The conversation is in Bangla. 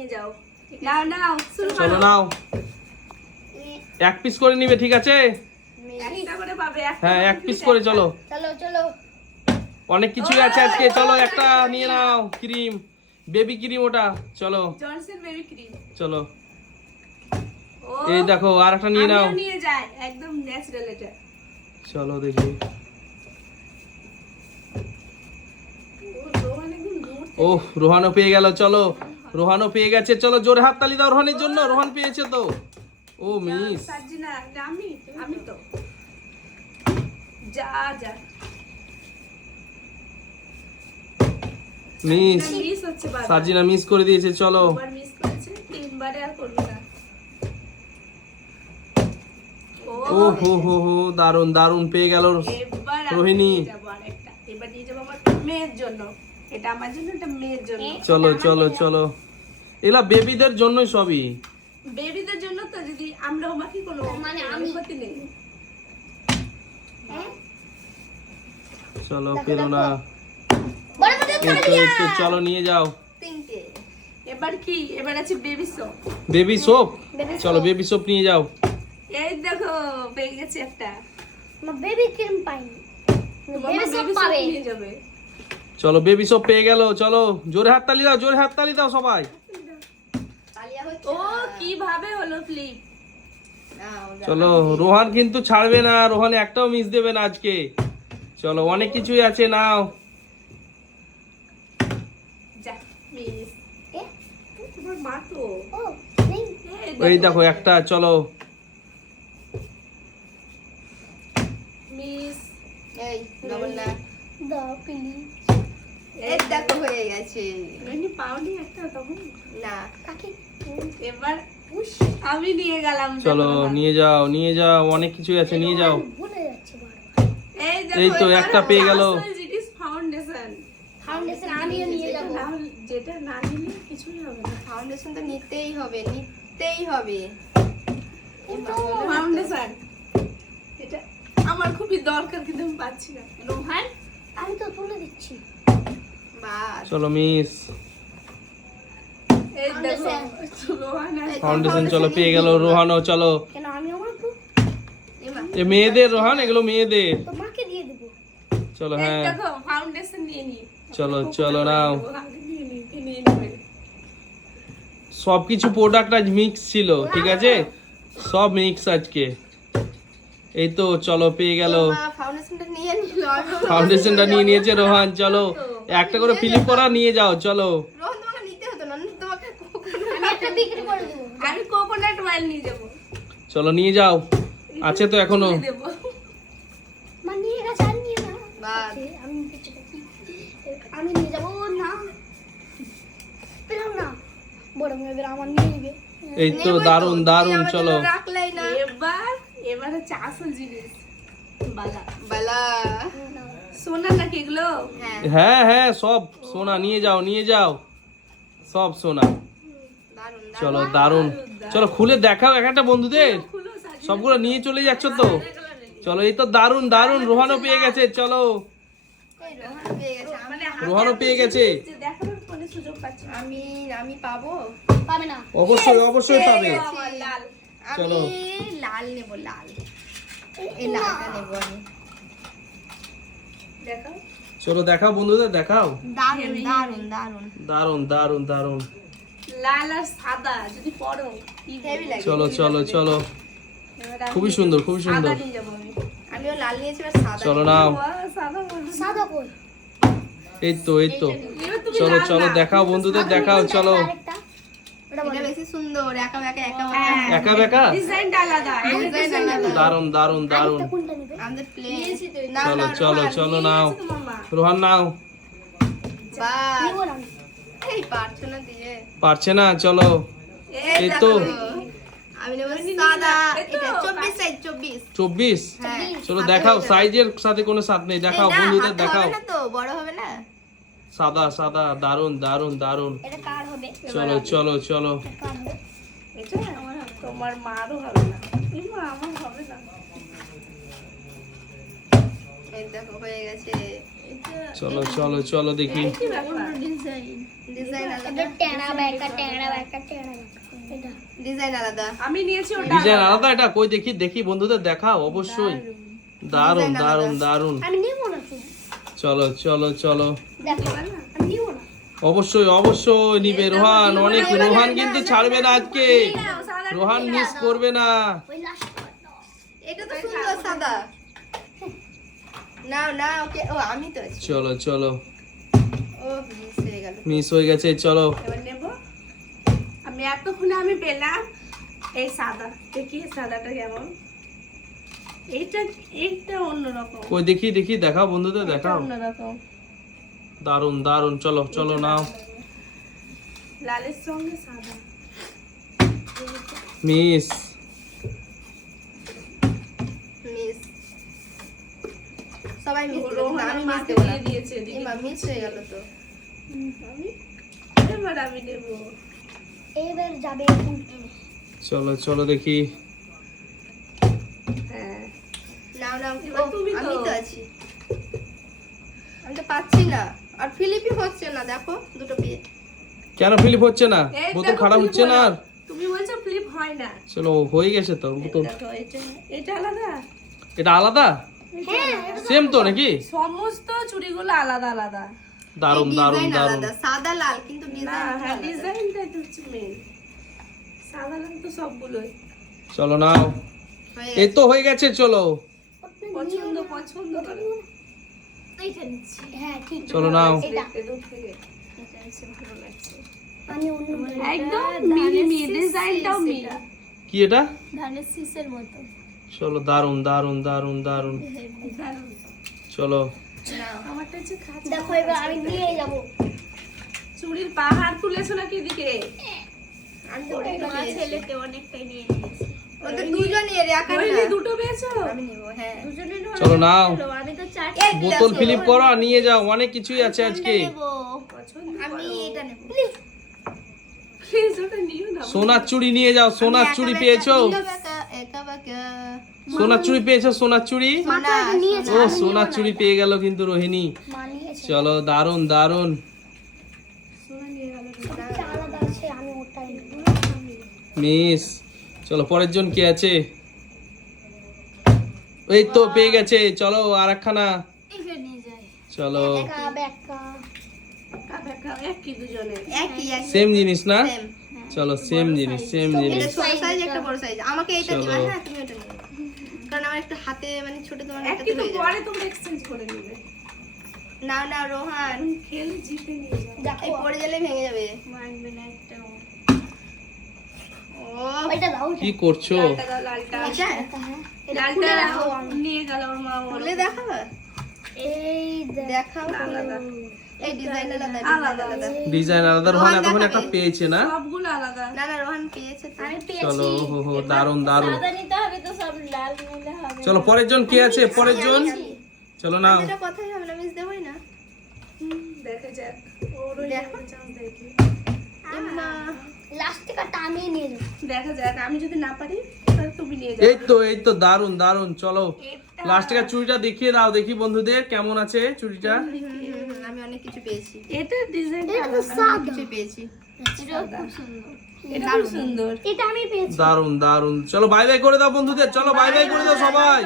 নিয়ে যাও। নাও নাও শুরু করো। চলো নাও, এক পিস করে নিবে, ঠিক আছে? একটা করে পাবে, একটা হ্যাঁ, করে এক পিস please করে একটা। চলো। চলো চলো। অনেক কিছুই আছে আজকে, চলো একটা নিয়ে নাও। ক্রিম, বেবি ক্রিম ওটা, চলো জনসন বেবি ক্রিম। চলো। ও এই দেখো আর একটা নিয়ে নাও। আমিও নিয়ে যাই, একদম ন্যাচারাল এটা। চলো দেখি। ও রোহান একদম দূর থেকে। ওহ, রোহানও পেয়ে গেল, চলো রোহানও পেয়ে গেছে, চলো জোরে হাততালি দাও রোহানের জন্য। রোহান পেয়েছে তো। ও মিস, সাজিনা, আমি তো যা যা মিস মিস হচ্ছে বারবার। সাজিনা মিস করে দিয়েছে, চলো। দুবার মিস করেছে, তিনবারে আর করবে না। ও হো হো হো, দারুন দারুন পেয়ে গেল এবার আমি রোহিণী। নিয়ে যাবো আরেকটা। এবার নিয়ে যাবো আমার মেয়ের জন্য। এটা আমার জন্য, এটা মেয়ের জন্য। চলো চলো চলো, এগুলা বেবিদের জন্যই সবই। বেবিদের জন্য তো, যদি আমরা ওমাকে কোনো মানে আমি ক্ষতি নেই। চলো পেলো না। বড় মধ্যে এই তো চলো নিয়ে যাও। তিনটে। এবার কি? এবার আছে baby soap. Baby soap, Baby চলো soap। বেবি সোপ নিয়ে যাও। এই দেখো পেয়ে গেছে একটা। আমার বেবি ক্রিম পাইনি। তোমার বেবি সব baby soap পাবে। নিয়ে যাবে। চলো বেবি সোপ পেয়ে গেল, চলো জোরে হাততালি দাও, জোরে হাততালি দাও সবাই। কালিয়া হচ্ছে। ও কিভাবে হলো ফ্লিপ? চলো, রোহান কিন্তু ছাড়বে না, রোহান একটাও মিস দেবে না আজকে। চলো অনেক কিছুই আছে, নাও। যা মিস। এ তোমার মা তো। ও নেই। এই দেখো একটা, চলো। মিস। এই লবণ না, দাও প্লিজ। এই দেখো হয়ে গেছে। রোহিণী পাওনি একটা তখন? না কাকি এবার আমি নিয়ে গেলাম। চলো দেখো না। নিয়ে যাও, নিয়ে যাও, অনেক কিছুই আছে, নিয়ে যাও। ভুলে যাচ্ছে বারবার। এই দেখো, এই তো এবার একটা পেয়ে গেল। জিনিস ফাউন্ডেশন। ফাউন্ডেশন আমিও নিয়ে যাবো। যেটা না নিলে কিছুই হবে না। ফাউন্ডেশন তো নিতেই হবে, নিতেই হবে। ফাউন্ডেশন এটা আমার খুবই দরকার, কিন্তু আমি পাচ্ছি না। রোহান আমি তো তুলে দিচ্ছি। বাস চলো মিস এই দেখো রোহান আর ফাউন্ডেশন, চলো পেয়ে গেল রোহানও, চলো। কেন আমি আমার এমা এ মেয়েদের রোহান, এগুলো মেয়েদের। তো মাকে দিয়ে দেবো। চলো এই হ্যাঁ, দেখো ফাউন্ডেশন নিয়ে নি। চলো চলো নাও। নিয়ে নি, নিয়ে নেবে। সবকিছু প্রোডাক্ট আজ মিক্স ছিল, ঠিক আছে? সব মিক্স আজকে। এই তো চলো পেয়ে গেল। ফাউন্ডেশনটা নিয়ে নিল। ফাউন্ডেশনটা নিয়ে নিয়েছে রোহান, চলো একটা করে ফিলিপ করা নিয়ে যাও, চলো। রোহন তোমাকে নিতে হতো না, তোমাকে আমি একটা বিক্রি করে দেবো। আমি কোকোনাট অয়েল নিয়ে যাবো। চলো নিয়ে যাও, আছে তো এখনো। তুলে দেবো। মা নিয়ে গেছে আর নিয়ে না। বাস। আমি কিছু দেখি। আমি নিয়ে যাবো না। পেলাম না। বড় মেয়ে এবার আমার নিয়ে নেবে। এই তো দারুন দারুন, চলো। রাখলাই না এবার হচ্ছে আসল জিনিস, বালা। বালা। সোনা নাকি এগুলো? হ্যাঁ হ্যাঁ হ্যাঁ, সব সোনা, নিয়ে যাও নিয়ে যাও, সব সোনা। দারুন চলো দারুন, চলো খুলে দেখাও এক একটা বন্ধুদের। খুলো সাজিয়ে। সবগুলো নিয়ে চলে যাচ্ছ তো। চলো এই তো দারুন দারুন, রোহানও পেয়ে গেছে, চলো। এই রোহন পেয়ে গেছে। মানে হাতে রোহানও পেয়ে গেছে। যে দেখানোর কোনো সুযোগ পাচ্ছি না। আমি পাবো। পাবে না। অবশ্যই অবশ্যই পাবে। ও আমার লাল। চলো। আমি লাল নেব, লাল। এই লালটা নেব আমি। দেখো চলো দেখাও বন্ধুদের, দেখাও। দারুন দারুন দারুন দারুন দারুন দারুন। লাল আর সাদা যদি পরো কি হেভি লাগে। চলো চলো চলো, এবার আমি খুবই সুন্দর খুবই সাদা সুন্দর। নিয়ে যাবো আমি। আমিও লাল নিয়েছি, আর সাদা চলো নাও। ও, সাদা বলবো। সাদা কই? এই তো এই তো, এবার তুমি চলো লাল চলো না। দেখাও বন্ধুদের, দেখাও চলো। আরেকটা। ওটা এটা বেশি সুন্দর, একা একা একা হ্যাঁ, একা বেকা, ডিজাইনটা আলাদা। এই ডিজাইন আলাদা। দারুন দারুন দারুন। আরেকটা কোনটা নেবে? আমাদের প্লেন চলো চলো চলো নাও, তোমার মা। রোহান নাও। বাস। নিবো না আমি। এই পারছো না দিয়ে। পারছে না, চলো। এই তো আমি নেব সাদা। এই তো, এটা 24 সাইজ, 24। 24। হ্যাঁ চলো দেখাও, সাইজের সাথে কোনো সাথ নেই, দেখাও এই না, বন্ধুদের হাতে দেখাও। হবে না তো, বড় হবে না। সাদা সাদা, দারুন দারুন দারুন। এটা কার হবে? চলো চলো চলো, কার হবে? এটা তোমার মারও হবে না। এই মা, আমার হবে না। এই দেখো হয়ে গেছে। চলো চলো চলো দেখি। কি ব্যাপার? ডিজাইন এটা আলাদা, টেনা ব্যাকা টেনা ব্যাকা টেনা ব্যাকা এটা ডিজাইন আলাদা। আমি নিয়েছি ওটা ডিজাইন আলাদা এটা, কই দেখি দেখি বন্ধুদের দেখাও অবশ্যই। দারুন দারুন দারুন। আমি নিব না তুমি চলো চলো চলো, দেখো আমি নিব না অবশ্যই অবশ্যই নিবে রোহান। অনেক, রোহান কিন্তু ছাড়বে না আজকে, রোহান মিস করবে না। ওই লাস্ট এটা তো সুন্দর সাদা। নাও নাও, ওকে। ও আমি তো আছি। চলো চলো, ও মিস হয়ে গেল। মিস হয়ে গেছে। চলো এবার নেব। আমি এতক্ষণে আমি পেলাম এই সাদা। দেখি সাদাটা কেমন। এইটা অন্যরকম, কই দেখি দেখি, দেখাও বন্ধুদের দেখাও। অন্যরকম। দারুন দারুন, চলো চলো নাও। লালের সঙ্গে সাদা। মিস মিস সবাই মিস করে, রোহান আমি মিস মাকে দেব না। দিয়ে দিয়েছে এদিকে। এমা মিস হয়ে গেল তো। এবার আমি নেব। এবার যাবে উল্টো চলো চলো দেখি। হ্যাঁ, নাও নাও, এবার তুমি আমি তো। তো আছি। আমি তো পাচ্ছি না, আর ফিলিপই হচ্ছে না। দেখো দুটো বিয়ে। কেন ফিলিপ হচ্ছে না? এই বোতল দেখো খারাপ flip হচ্ছে না হলো। আর? তুমি বলছো ফ্লিপ হয় না। চলো হয়ে গেছে তো বোতল। দেখো এটা আলাদা। এটা আলাদা? হ্যাঁ সেম তো নাকি? সমস্ত চুড়িগুলো আলাদা আলাদা। দারুন দারুন ডিজাইন দারুন। আলাদা, সাদা লাল, কিন্তু না, ডিজাইন হ্যাঁ ডিজাইনটা তো হচ্ছে মেন। সাদা রঙ তো সবগুলোই চলো নাও, হয়ে এই গেছে। তো হয়ে গেছে। চলো পছন্দ পছন্দ করো। এইটা নিচ্ছি হ্যাঁ ঠিক চলো নাও। এটা দেখতে দূর থেকে এটা এসে ভালো লাগছে। আমি অন্য একদম মিনি মি, ডিজাইনটাও মি। কি এটা? ধানের শীষের মতো চলো দারুন দারুন দারুন দারুন। চলো নাও। আমারটা হচ্ছে খাঁচা। দেখো এবার আমি নিয়ে যাব চুড়ির পাহাড় তুলেছো নাকি এদিকে? আমি তো দুটো পেয়েছি। ছেলেকে অনেকটাই নিয়ে নিয়েছি ও তো দুজনই, এর একা না। ওইলি দুটো পেয়েছো? আমি নিব, হ্যাঁ। চলো নাও, আমি তো চার এই বোতল দেখো, ফিলিপ করো আর নিয়ে যাও। অনেক কিছুই আছে আজকে। পছন্দ আমি করো। এটা নেব। প্লিজ ওটা নিও না। সোনার চুড়ি নিয়ে যাও। সোনার চুড়ি পেয়েছো? একা বাঁকা। সোনার চুড়ি পেয়েছো? সোনার চুড়ি? সোনা, ও সোনার চুড়ি পেয়ে গেল কিন্তু রোহিণী। মা নিয়েছে চলো দারুন দারুন। সোনা নিয়ে গেল। সবচেয়ে আলাদা আছে আমি ওটাই নেব মিস। চলো পরের জন কি আছে? এই তো পেয়ে গেছে। চলো আর একখানা। এইটা নিয়ে যাই চলো একা বেকা একই দুজনের। একই একই। সেম জিনিস না? Same। চলো সেম জিনিস সেম এটা জিনিস। ছোট সাইজ, একটা বড় সাইজ। আমাকে এটা চলো। দিবা, হ্যাঁ তুমি ওটা নিও। কারণ আমার একটু হাতে মানে ছোট, তোমার একই হাতে তো হয়ে যাবে। পরে তোমরা এক্সচেঞ্জ করে নিবে। নাও নাও রোহান, খেলে জিতে নিয়ে যাও। দেখো এই পড়ে গেলে ভেঙে যাবে। মানবে না একটাও ও ওইটা দাও কি করছো? লালটা দাও, লালটা। এটা হ্যাঁ লালটা নিয়ে গেল ওর মা। খুলে দেখাবা? এই দেখাও। আলাদা। এই ডিজাইন আলাদা, আলাদা। ডিজাইন আলাদা। ডিজাইন আলাদা। রোহান রোহান এতক্ষণ একটা দেখাবে। পেয়েছে না? সবগুলো আলাদা। না না, রোহান পেয়েছে তো। আমি চলো পেয়েছি হো হো দারুন দারুন। সাদা নিতে হবে তো সব লাল নিলে হবে চলো পরের জন কি আছে? পরের জন চলো নাও। এটা কথাই হবে না, মিস দেবই না। দেখা যাক। ওর ওই দেখো। চান্স দেখি। এম্মা। লাস্ট কাটা আমি নিয়ে যাব দেখা যাক, আমি যদি না পারি তাহলে তুমি নিয়ে যাও। এই তো দারুন দারুন। চলো এটা লাস্টের চুড়িটা দেখিয়ে দাও দেখি বন্ধুদের কেমন আছে চুড়িটা। আমি অনেক কিছু পেয়েছি। এটা ডিজাইন এটা তো সাদা কিছু পেয়েছি। এটাও খুব সুন্দর এটা খুব সুন্দর। এটা আমি পেয়েছি দারুন দারুন। চলো বাই বাই করে দাও বন্ধুদের। চলো বাই বাই করে দাও সবাই।